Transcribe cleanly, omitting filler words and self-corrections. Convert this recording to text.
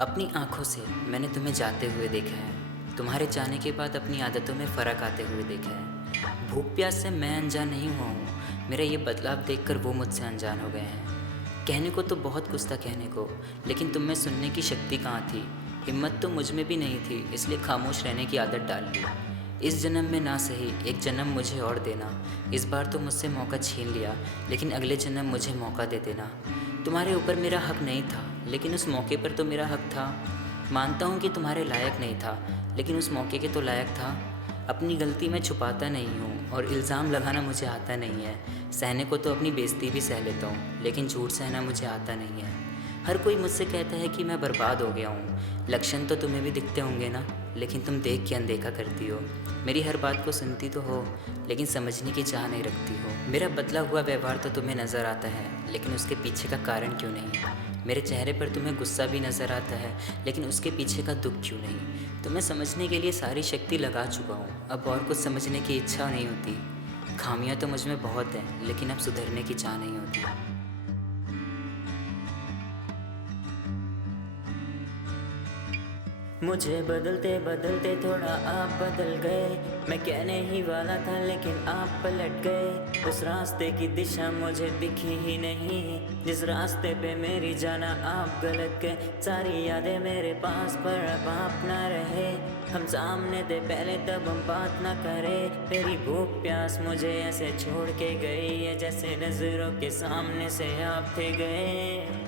अपनी आँखों से मैंने तुम्हें जाते हुए देखा है। तुम्हारे जाने के बाद अपनी आदतों में फ़र्क आते हुए देखा है। भूख प्यास से मैं अनजान नहीं हुआ हूँ, मेरा ये बदलाव देखकर वो मुझसे अनजान हो गए हैं। कहने को तो बहुत कुछ था कहने को, लेकिन तुम में सुनने की शक्ति कहाँ थी। हिम्मत तो मुझ में भी नहीं थी, इसलिए खामोश रहने की आदत डाल ली। इस जन्म में ना सही एक जन्म मुझे और देना। इस बार तो मुझसे मौका छीन लिया, लेकिन अगले जन्म मुझे मौका दे देना। तुम्हारे ऊपर मेरा हक नहीं था, लेकिन उस मौके पर तो मेरा हक था। मानता हूँ कि तुम्हारे लायक नहीं था, लेकिन उस मौके के तो लायक था। अपनी गलती मैं छुपाता नहीं हूँ और इल्ज़ाम लगाना मुझे आता नहीं है। सहने को तो अपनी बेइज्जती भी सह लेता हूँ, लेकिन झूठ सहना मुझे आता नहीं है। हर कोई मुझसे कहता है कि मैं बर्बाद हो गया हूँ। लक्षण तो तुम्हें भी दिखते होंगे ना, लेकिन तुम देख के अनदेखा करती हो। मेरी हर बात को सुनती तो हो, लेकिन समझने की चाह नहीं रखती हो। मेरा बदला हुआ व्यवहार तो तुम्हें नज़र आता है, लेकिन उसके पीछे का कारण क्यों नहीं। मेरे चेहरे पर तुम्हें गुस्सा भी नज़र आता है, लेकिन उसके पीछे का दुख क्यों नहीं। तुम्हें समझने के लिए सारी शक्ति लगा चुका हूँ, अब और कुछ समझने की इच्छा नहीं होती। खामियां तो मुझ में बहुत हैं, लेकिन अब सुधरने की चाह नहीं होती। मुझे बदलते बदलते थोड़ा आप बदल गए। मैं कहने ही वाला था, लेकिन आप पलट गए। उस रास्ते की दिशा मुझे दिखी ही नहीं, जिस रास्ते पे मेरी जाना आप गलत गए। सारी यादें मेरे पास पर अब आप ना रहे। हम सामने थे पहले तब हम बात ना करे। मेरी भूख प्यास मुझे ऐसे छोड़ के गई है, जैसे नजरों के सामने से आप थे गए।